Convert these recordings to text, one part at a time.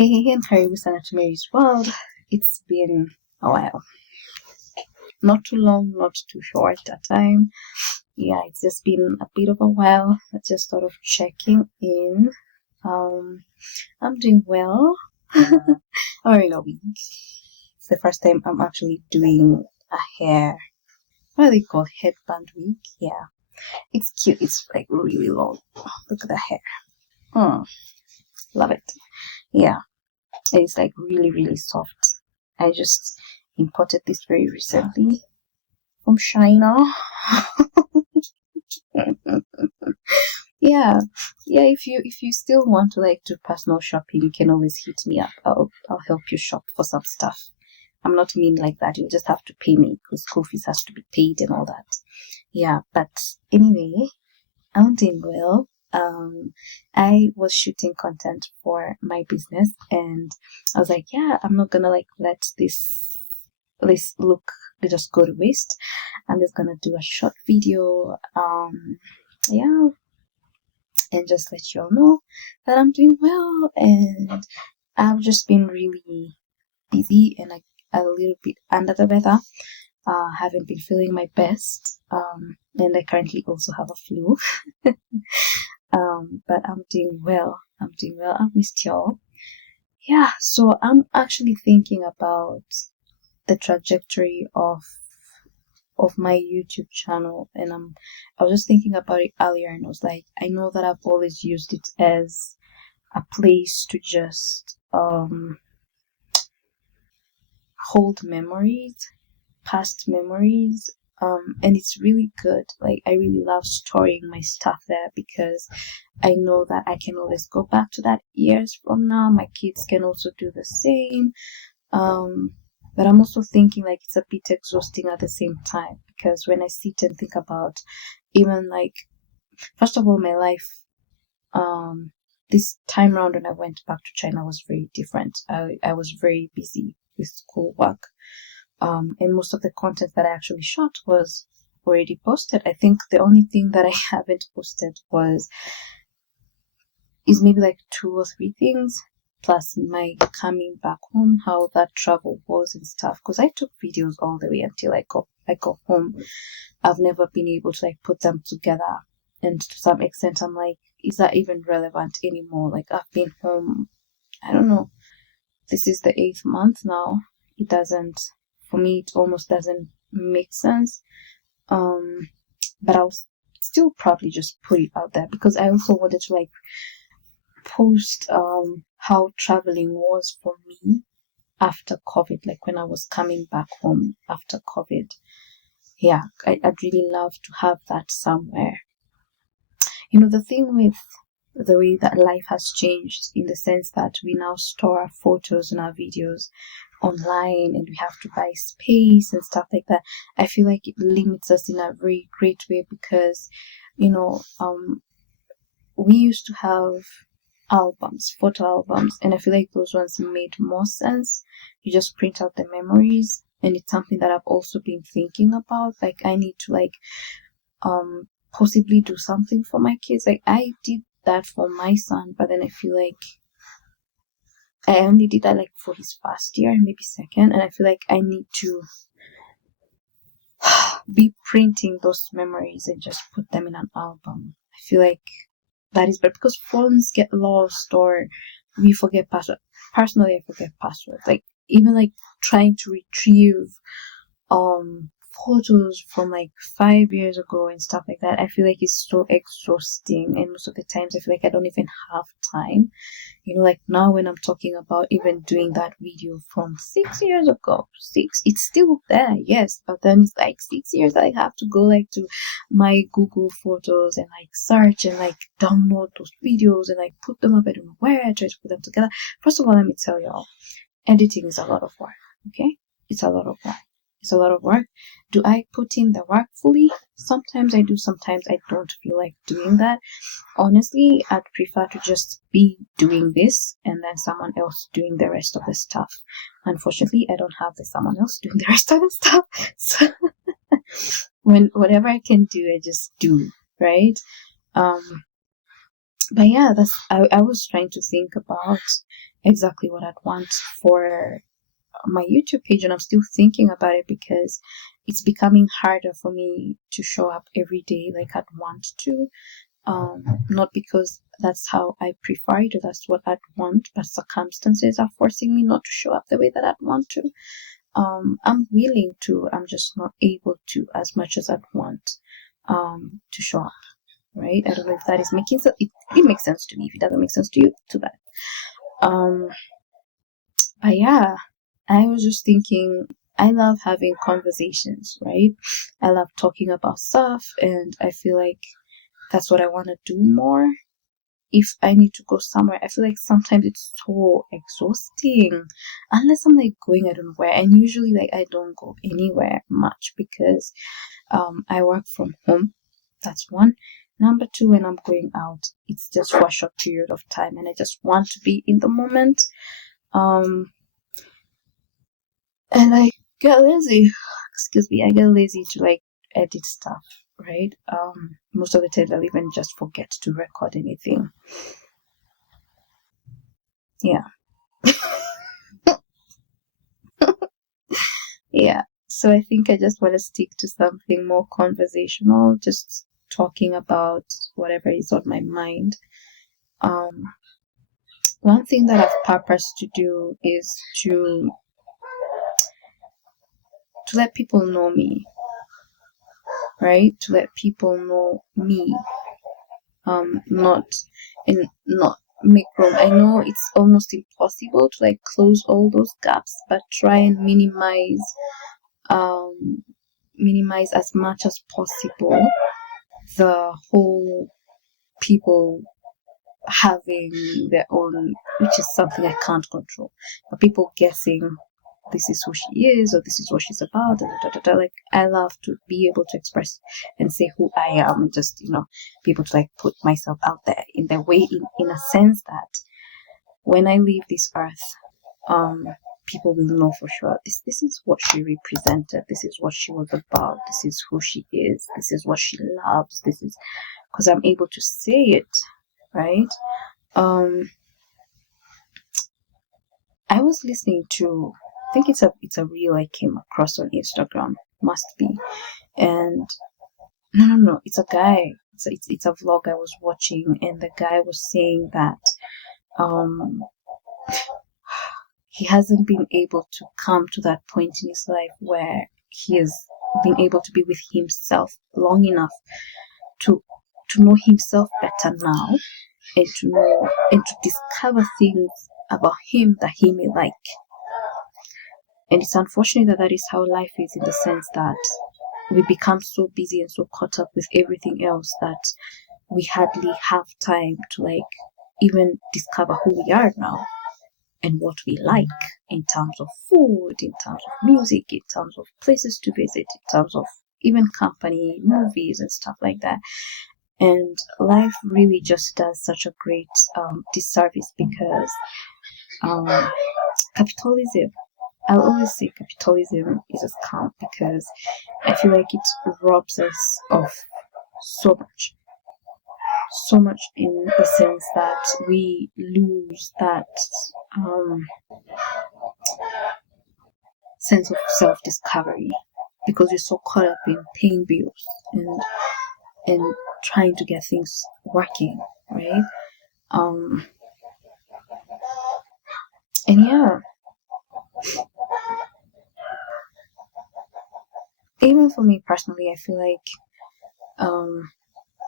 Hey, and Karibu sana to Mary's World. It's been a while. Not too long, not too short a time. Yeah, it's just been a bit of a while. I just sort of checking in. I'm doing well. Or in a week. It's the first time I'm actually doing a hair. What do they call headband week? Yeah. It's cute. It's like really long. Look at the hair. Love it. Yeah. It's like really, really soft. I just imported this very recently from China. yeah, If you still want to like do personal shopping, you can always hit me up. I'll help you shop for some stuff. I'm not mean like that. You just have to pay me because school fees has to be paid and all that. Yeah, but anyway, I'm doing well. I was shooting content for my business, and I was like, yeah, I'm not gonna like let this look just go to waste. I'm just gonna do a short video, yeah, and just let you all know that I'm doing well. And I've just been really busy and like a little bit under the weather. Haven't been feeling my best, and I currently also have a flu. But I'm doing well. I've missed y'all. Yeah, so I'm actually thinking about the trajectory of my YouTube channel, and I was just thinking about it earlier, and I was like, I know that I've always used it as a place to just hold memories, past memories, and it's really good. Like, I really love storing my stuff there because I know that I can always go back to that years from now. My kids can also do the same. But I'm also thinking like it's a bit exhausting at the same time, because when I sit and think about even like, first of all, my life, this time round when I went back to China was very different. I was very busy with school work. And most of the content that I actually shot was already posted. I think the only thing that I haven't posted is maybe like 2 or 3 things, plus my coming back home, how that travel was and stuff, because I took videos all the way until I got home. I've never been able to like put them together, and to some extent I'm like, is that even relevant anymore? Like, I've been home, I don't know, this is the 8th month now. It doesn't, for me, it almost doesn't make sense. But I'll still probably just put it out there, because I also wanted to like post how traveling was for me after COVID, like when I was coming back home after COVID. Yeah, I'd really love to have that somewhere. You know, the thing with the way that life has changed, in the sense that we now store our photos and our videos online, and we have to buy space and stuff like that, I feel like it limits us in a very great way, because, you know, we used to have photo albums, and I feel like those ones made more sense. You just print out the memories, and it's something that I've also been thinking about. Like, I need to like possibly do something for my kids. Like, I did that for my son, but then I feel like I only did that like for his first year, maybe second, and I feel like I need to be printing those memories and just put them in an album. I feel like that is better, because phones get lost or we forget password. Personally, I forget passwords. Like, even like trying to retrieve photos from like 5 years ago and stuff like that, I feel like it's so exhausting, and most of the times I feel like I don't even have time. You know, like now when I'm talking about even doing that video from 6 years ago, it's still there, yes, but then it's like 6 years that I have to go like to my Google Photos and like search and like download those videos and like put them up. I don't know where I try to put them together. First of all, let me tell y'all, editing is a lot of work. Okay, it's a lot of work. It's a lot of work. Do I put in the work fully? Sometimes I do, sometimes I don't feel like doing that. Honestly, I'd prefer to just be doing this and then someone else doing the rest of the stuff. Unfortunately, I don't have someone else doing the rest of the stuff. So whatever I can do, I just do, right? But yeah, I was trying to think about exactly what I'd want for my YouTube page, and I'm still thinking about it because it's becoming harder for me to show up every day like I'd want to. Not because that's how I prefer it or that's what I'd want, but circumstances are forcing me not to show up the way that I'd want to. I'm willing to, I'm just not able to as much as I'd want to show up, right? I don't know if that is making sense. It makes sense to me. If it doesn't make sense to you, too bad. But yeah, I was just thinking, I love having conversations, right? I love talking about stuff, and I feel like that's what I want to do more. If I need to go somewhere, I feel like sometimes it's so exhausting unless I'm like going I don't know where, and usually like I don't go anywhere much because I work from home. That's one. Number two, when I'm going out, it's just for a short period of time and I just want to be in the moment. And I get lazy. Excuse me, I get lazy to like edit stuff, right? Most of the time I'll even just forget to record anything. Yeah. Yeah. So I think I just want to stick to something more conversational, just talking about whatever is on my mind. One thing that I've purposed to do is to let people know me, right? To let people know me. Not make room. I know it's almost impossible to like close all those gaps, but try and minimize as much as possible the whole people having their own, which is something I can't control, but people guessing this is who she is or this is what she's about. Like I love to be able to express and say who I am, and just be able to like put myself out there in the way, in a sense that when I leave this earth, people will know for sure this is what she represented, this is what she was about, this is who she is, this is what she loves, this is because I'm able to say it, right? I was listening to, I think it's a reel I came across on Instagram, must be, and no, it's a guy. It's a vlog I was watching, and the guy was saying that he hasn't been able to come to that point in his life where he has been able to be with himself long enough to know himself better now, and to discover things about him that he may like. And it's unfortunate that is how life is, in the sense that we become so busy and so caught up with everything else that we hardly have time to like even discover who we are now and what we like in terms of food, in terms of music, in terms of places to visit, in terms of even company, movies and stuff like that. And life really just does such a great disservice because capitalism, I'll always say capitalism is a scam, because I feel like it robs us of so much, in the sense that we lose that sense of self-discovery because we're so caught up in paying bills and trying to get things working, right? And yeah, even for me personally, I feel like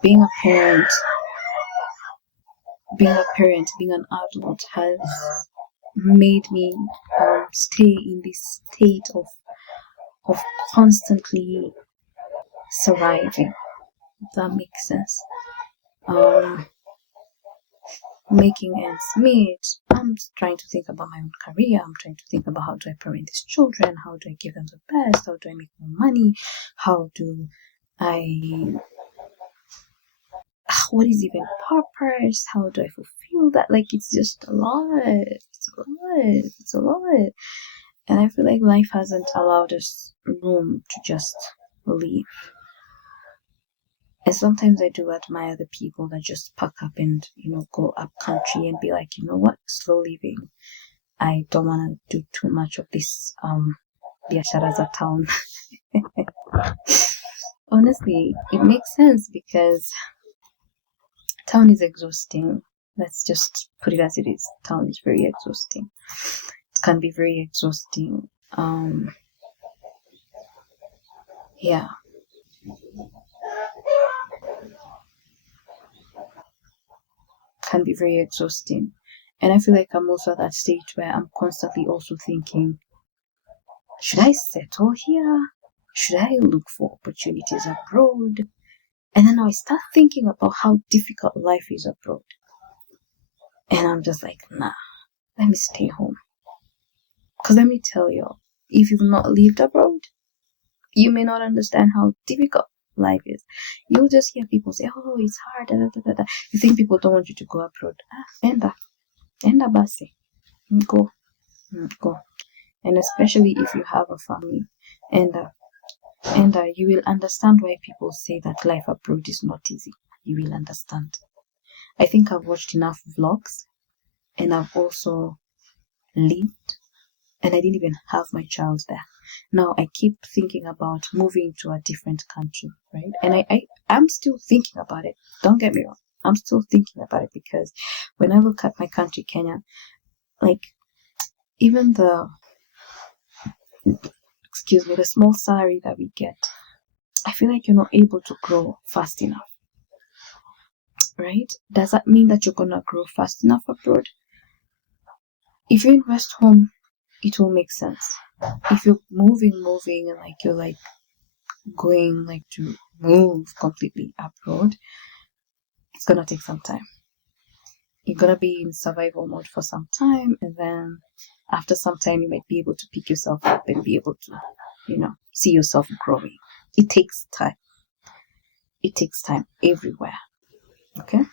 being a parent, being an adult has made me stay in this state of constantly surviving, if that makes sense. Making ends meet. I'm trying to think about my own career. I'm trying to think about how do I parent these children, how do I give them the best, how do I make more money, how do I, what is even purpose, how do I fulfill that? Like, it's just a lot. It's a lot. And I feel like life hasn't allowed us room to just live. And sometimes I do admire the people that just pack up and, go up country and be like, you know what, slow living. I don't want to do too much of this biasharaza town. Honestly, it makes sense because town is exhausting. Let's just put it as it is. Town is very exhausting. It can be very exhausting. Yeah. Can be very exhausting. And I feel like I'm also at that stage where I'm constantly also thinking, should I settle here? Should I look for opportunities abroad? And then I start thinking about how difficult life is abroad. And I'm just like, nah, let me stay home. Because let me tell you, if you've not lived abroad, you may not understand how difficult life is. You'll just hear people say, oh, it's hard. Da, da, da, da. You think people don't want you to go abroad. Enda basi. Go. And especially if you have a family. And you will understand why people say that life abroad is not easy. You will understand. I think I've watched enough vlogs, and I've also lived, and I didn't even have my child there. Now I keep thinking about moving to a different country, right? And I'm still thinking about it. Don't get me wrong. I'm still thinking about it because when I look at my country, Kenya, like even the small salary that we get, I feel like you're not able to grow fast enough, right? Does that mean that you're gonna grow fast enough abroad? If you invest home, it will make sense. If you're moving and like you're like going like to move completely abroad, it's gonna take some time. You're gonna be in survival mode for some time, and then after some time you might be able to pick yourself up and be able to, see yourself growing. It takes time. It takes time everywhere. Okay?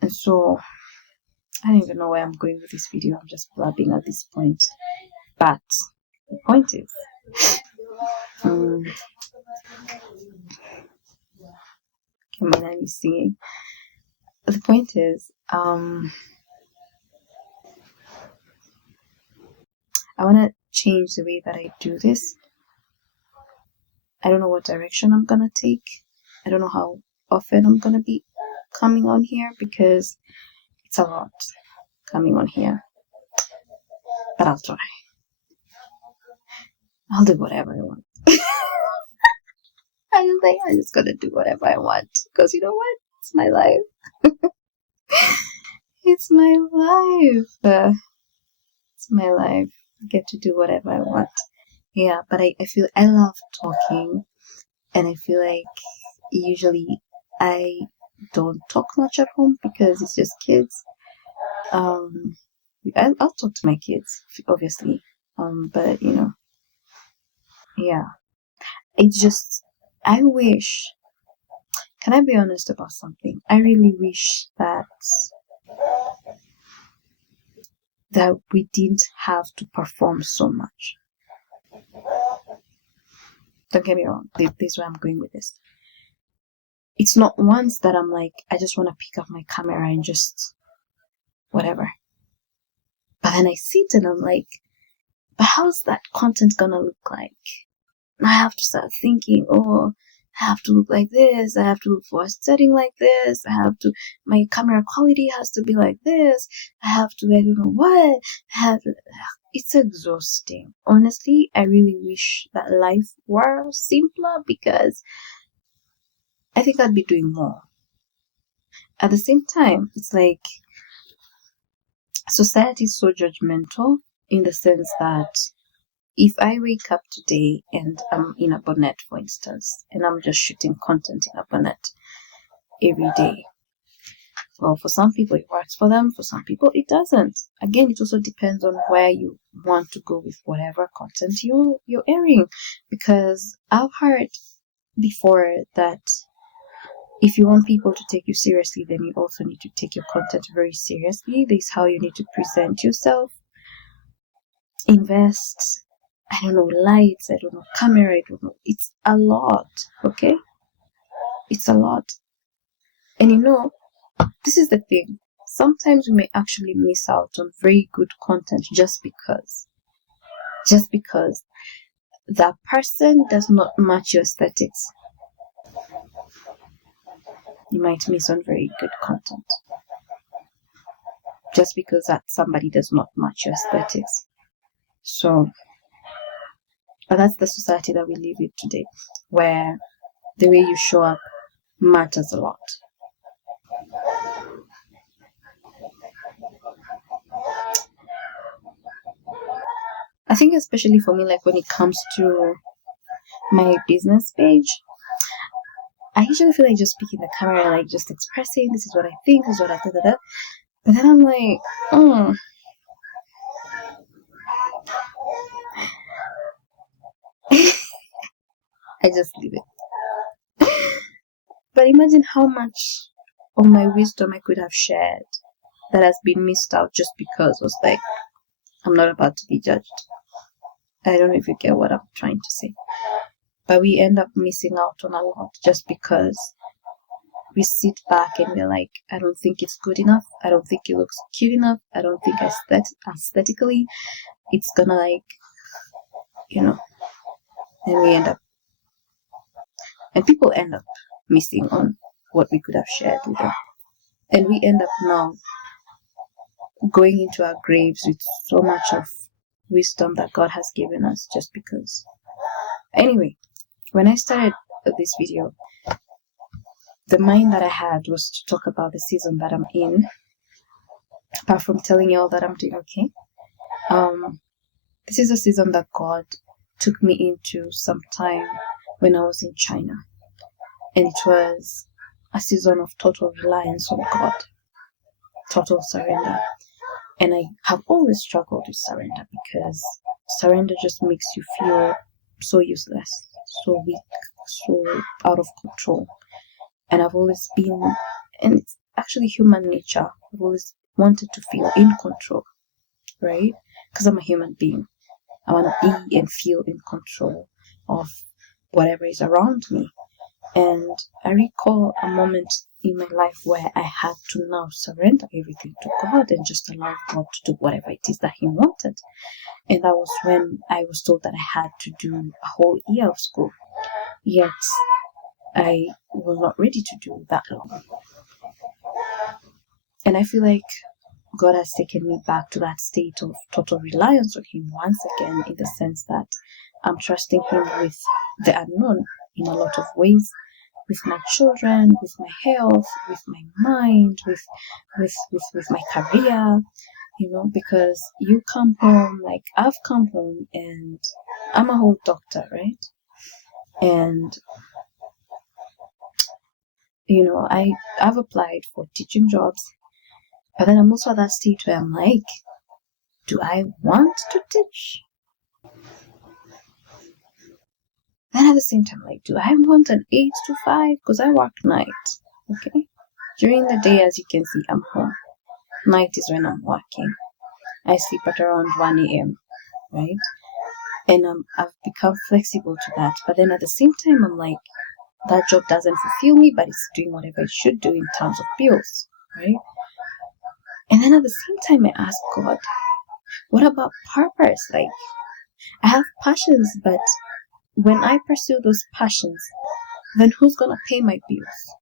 And so I don't even know where I'm going with this video. I'm just blabbing at this point. But the point is, my name is singing. The point is, I want to change the way that I do this. I don't know what direction I'm gonna take. I don't know how often I'm gonna be coming on here because it's a lot coming on here. But I'll try. I'll do whatever I want. I'm just gonna do whatever I want because you know what? It's my life. It's my life. It's my life. I get to do whatever I want. Yeah, but I feel I love talking, and I feel like usually I don't talk much at home because it's just kids. I'll talk to my kids, obviously. But yeah. It's just, I wish, can I be honest about something? I really wish that we didn't have to perform so much. Don't get me wrong, this is where I'm going with this. It's not once that I'm like, I just want to pick up my camera and just whatever. But then I sit and I'm like, but how's that content gonna look like? I have to start thinking, oh, I have to look like this, I have to look for a setting like this, my camera quality has to be like this, I have to, I don't know what, it's exhausting. Honestly, I really wish that life were simpler because I think I'd be doing more. At the same time, it's like society is so judgmental in the sense that if I wake up today and I'm in a bonnet, for instance, and I'm just shooting content in a bonnet every day, well, for some people it works for them, for some people it doesn't. Again, it also depends on where you want to go with whatever content you're airing. Because I've heard before that if you want people to take you seriously, then you also need to take your content very seriously. This is how you need to present yourself. Invest, I don't know, lights, I don't know, camera, I don't know. It's a lot, okay? It's a lot. And this is the thing. Sometimes we may actually miss out on very good content just because that person does not match your aesthetics. You might miss on very good content just because that somebody does not match your aesthetics. So, but that's the society that we live in today, where the way you show up matters a lot. I think especially for me, like when it comes to my business page, I usually feel like just speaking the camera, like just expressing, this is what I think, this is what I da. But then I'm like, I just leave it. But imagine how much of my wisdom I could have shared that has been missed out just because I was like, I'm not about to be judged. I don't know if you get what I'm trying to say. But we end up missing out on a lot just because we sit back and we're like, I don't think it's good enough. I don't think it looks cute enough. I don't think aesthetically it's gonna and we end up, and people end up missing on what we could have shared with them. And we end up now going into our graves with so much of wisdom that God has given us just because. Anyway, when I started this video, the mind that I had was to talk about the season that I'm in, apart from telling you all that I'm doing okay. This is a season that God took me into sometime when I was in China. And it was a season of total reliance on God, total surrender. And I have always struggled with surrender because surrender just makes you feel so useless, so weak, so out of control. And I've always been, and it's actually human nature, I've always wanted to feel in control, right? Because I'm a human being. I want to be and feel in control of whatever is around me. And I recall a moment in my life where I had to now surrender everything to God and just allow God to do whatever it is that He wanted. And that was when I was told that I had to do a whole year of school. Yet I was not ready to do that long. And I feel like God has taken me back to that state of total reliance on Him once again, in the sense that I'm trusting Him with the unknown in a lot of ways, with my children, with my health, with my mind, with my career, because you come home, like I've come home and I'm a whole doctor, right? And I've applied for teaching jobs, but then I'm also at that stage where I'm like, do I want to teach? Then at the same time, like, do I want an 8 to 5? Because I work night, okay? During the day, as you can see, I'm home. Night is when I'm working. I sleep at around 1 a.m., right? And I've become flexible to that. But then at the same time, I'm like, that job doesn't fulfill me, but it's doing whatever it should do in terms of bills, right? And then at the same time, I ask God, what about purpose? Like, I have passions, but when I pursue those passions, then who's gonna pay my bills?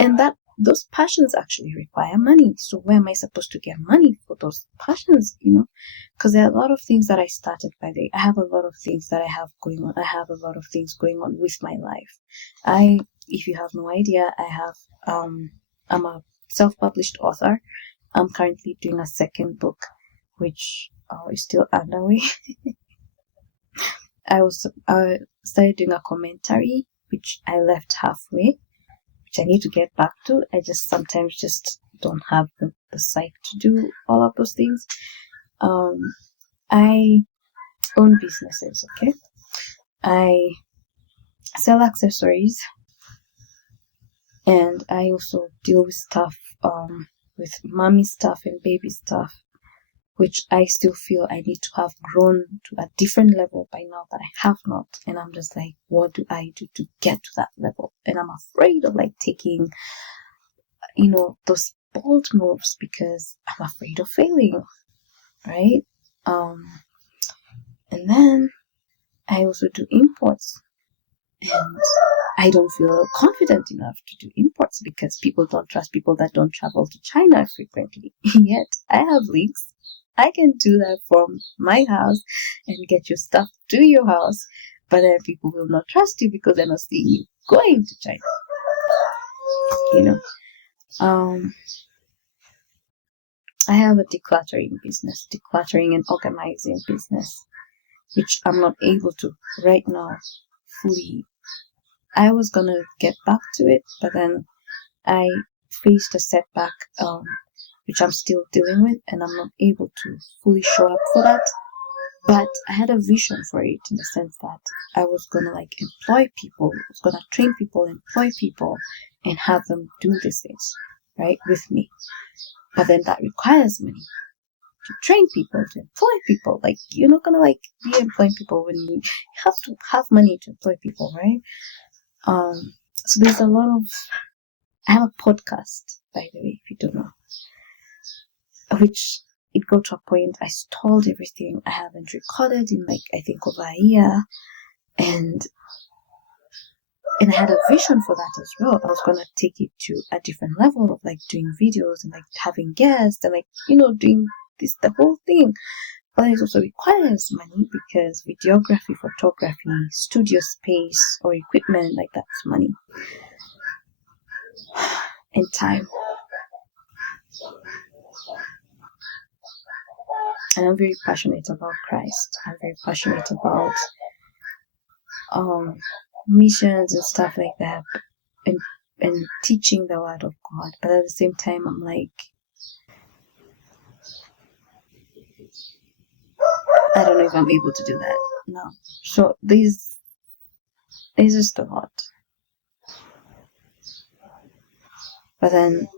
And those passions actually require money. So where am I supposed to get money for those passions? Because there are a lot of things that I started by the way. I have a lot of things that I have going on. I have a lot of things going on with my life. If you have no idea, I'm a self-published author. I'm currently doing a second book, which is still underway. I started doing a commentary, which I left halfway, which I need to get back to. I just sometimes just don't have the psyche to do all of those things. I own businesses, okay? I sell accessories, and I also deal with stuff, with mommy stuff and baby stuff. which I still feel I need to have grown to a different level by now, but I have not. And I'm just like, what do I do to get to that level? And I'm afraid of like taking, those bold moves because I'm afraid of failing, right? And then I also do imports, and I don't feel confident enough to do imports because people don't trust people that don't travel to China frequently. Yet I have links. I can do that from my house and get your stuff to your house, but then people will not trust you because they're not seeing you going to China. I have a decluttering and organizing business, which I'm not able to right now fully. I was gonna get back to it, but then I faced a setback, which I'm still dealing with, and I'm not able to fully show up for that. But I had a vision for it in the sense that I was gonna employ people, I was gonna train people, employ people, and have them do these things, right, with me. But then that requires money to train people, to employ people. Like, you're not gonna be employing people when you have to have money to employ people, right? So there's a lot of. I have a podcast, by the way, if you don't know, which it got to a point I stalled everything. I haven't recorded in I think over a year, and I had a vision for that as well. I was gonna take it to a different level of doing videos and having guests and doing the whole thing. But it also requires money because videography, photography, studio space or equipment, that's money. And time. And I'm very passionate about Christ. I'm very passionate about missions and stuff like that, and teaching the word of God. But at the same time, I'm I don't know if I'm able to do that now. So there's just a lot. But then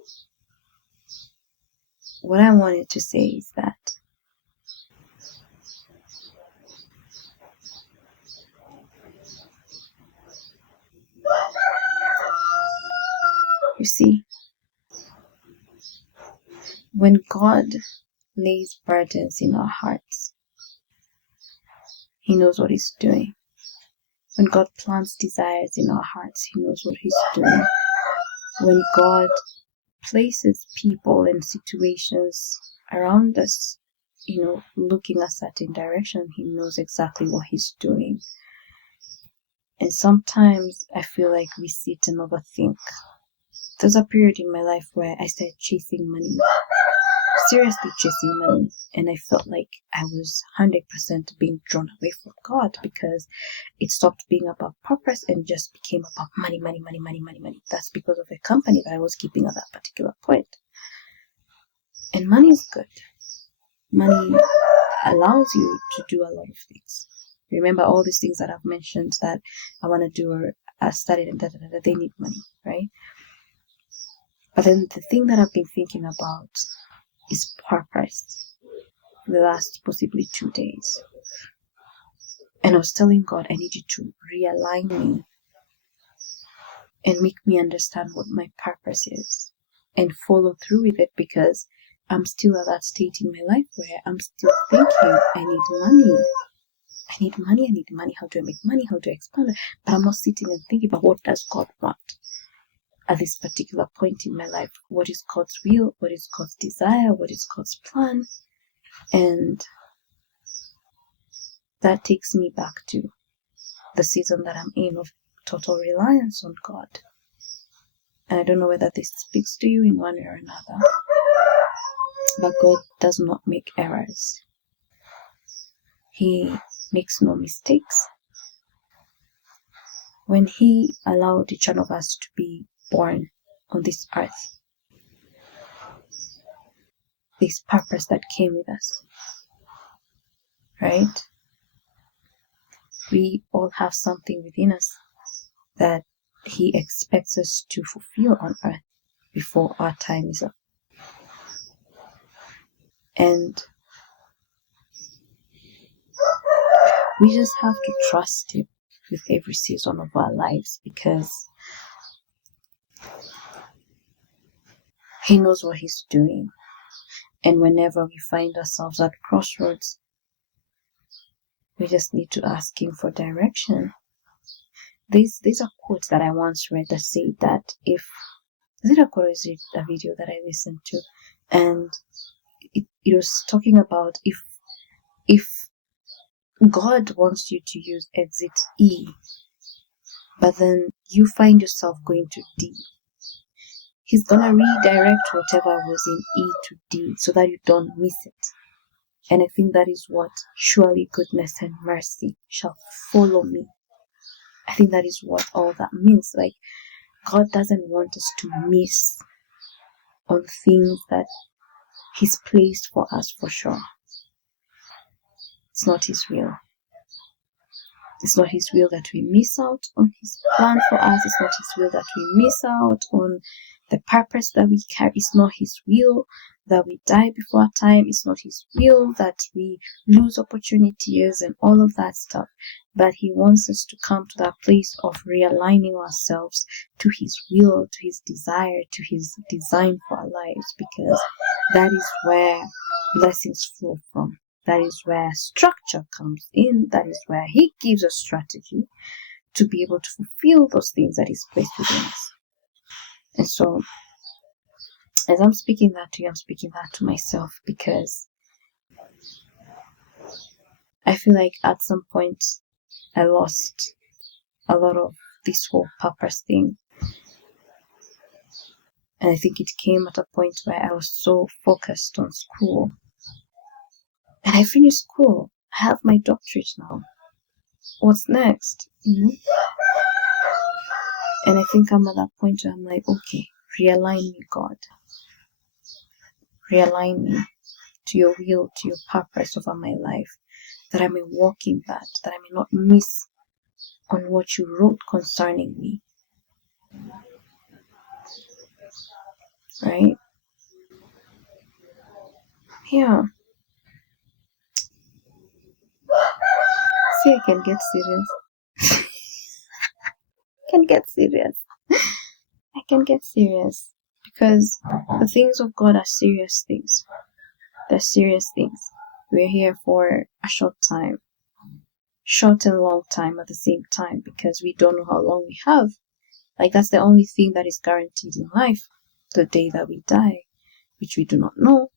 what I wanted to say is that you see, when God lays burdens in our hearts, He knows what He's doing. When God plants desires in our hearts, He knows what He's doing. When God places people and situations around us, looking a certain direction, He knows exactly what He's doing. And sometimes I feel like we sit and overthink. There's a period in my life where I started chasing money, seriously chasing money, and I felt like I was 100% being drawn away from God because it stopped being about purpose and just became about money. That's because of the company that I was keeping at that particular point. And money is good. Money allows you to do a lot of things. Remember all these things that I've mentioned that I want to do or I studied and they need money, right? But then the thing that I've been thinking about is purpose for the last possibly 2 days. And I was telling God, I need you to realign me and make me understand what my purpose is and follow through with it, because I'm still at that state in my life where I'm still thinking, I need money. How do I make money? How do I expand it? But I'm not sitting and thinking about what does God want at this particular point in my life. What is God's will? What is God's desire? What is God's plan? And that takes me back to the season that I'm in of total reliance on God. And I don't know whether this speaks to you in one way or another, but God does not make errors. He makes no mistakes. When He allowed each one of us to be born on this earth, this purpose that came with us, right? We all have something within us that He expects us to fulfill on earth before our time is up. And We just have to trust Him with every season of our lives, because He knows what He's doing. And whenever we find ourselves at crossroads, we just need to ask Him for direction. There's a quote that I once read that said that is it a quote or is it a video that I listened to? And it was talking about if God wants you to use exit E, but then you find yourself going to D, He's gonna redirect whatever was in E to D so that you don't miss it. And I think that is what surely goodness and mercy shall follow me. I think that is what all that means. Like, God doesn't want us to miss on things that He's placed for us for sure. It's not His will. It's not His will that we miss out on His plan for us. It's not His will that we miss out on the purpose that we carry. It's not His will that we die before our time. It's not His will that we lose opportunities and all of that stuff. But He wants us to come to that place of realigning ourselves to His will, to His desire, to His design for our lives, because that is where blessings flow from. That is where structure comes in. That is where He gives us strategy to be able to fulfill those things that He's placed within us. And so, as I'm speaking that to you, I'm speaking that to myself, because I feel like at some point I lost a lot of this whole purpose thing. And I think it came at a point where I was so focused on school. And I finished school. I have my doctorate now. What's next? And I think I'm at that point where I'm like, okay, realign me, God. Realign me to your will, to your purpose over my life, that I may walk in that I may not miss on what you wrote concerning me. Right? Yeah. See, I can get serious. I can get serious because the things of God are serious things. They're serious things. We're here for a short time. Short and long time at the same time, because we don't know how long we have. Like, that's the only thing that is guaranteed in life. The day that we die, which we do not know,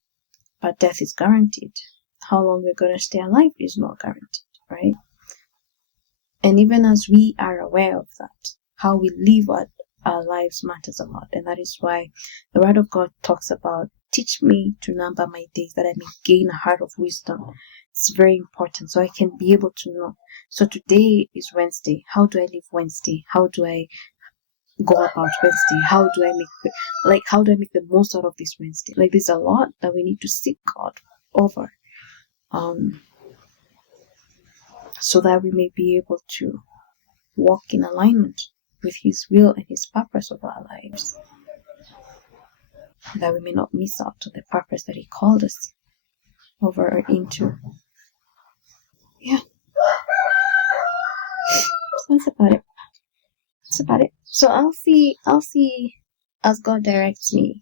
but death is guaranteed. How long we're going to stay alive is not guaranteed, right? And even as we are aware of that, how we live our lives matters a lot. And that is why the Word of God talks about, teach me to number my days that I may gain a heart of wisdom. It's very important, so I can be able to know. So today is Wednesday. How do I live Wednesday? How do I go about Wednesday? How do I make the most out of this Wednesday? Like, there's a lot that we need to seek God over, so that we may be able to walk in alignment with His will and His purpose of our lives, that we may not miss out on the purpose that He called us over or into. Yeah. So that's about it. So I'll see as God directs me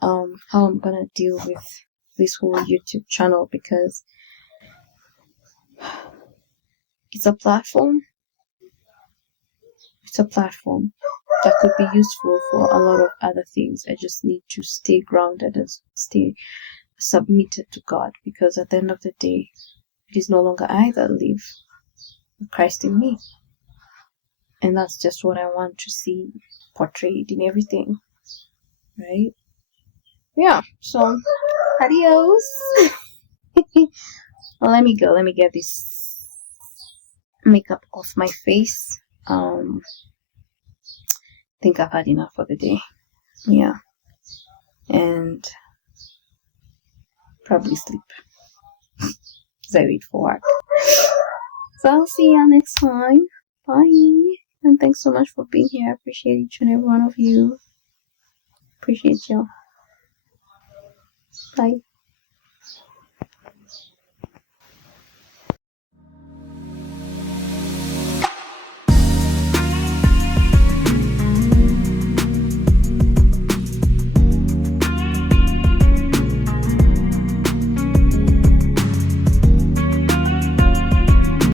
how I'm gonna deal with this whole YouTube channel, because it's a platform that could be useful for a lot of other things. I just need to stay grounded and stay submitted to God, because at the end of the day, it is no longer I that live, but Christ in me. And that's just what I want to see portrayed in everything, right? Yeah, so adios. Well, let me go. Let me get this makeup off my face. Think I've had enough for the day. Yeah. And probably sleep as I wait for work. So I'll see you next time. Bye. And thanks so much for being here. I appreciate each and every one of you. Appreciate you. Bye.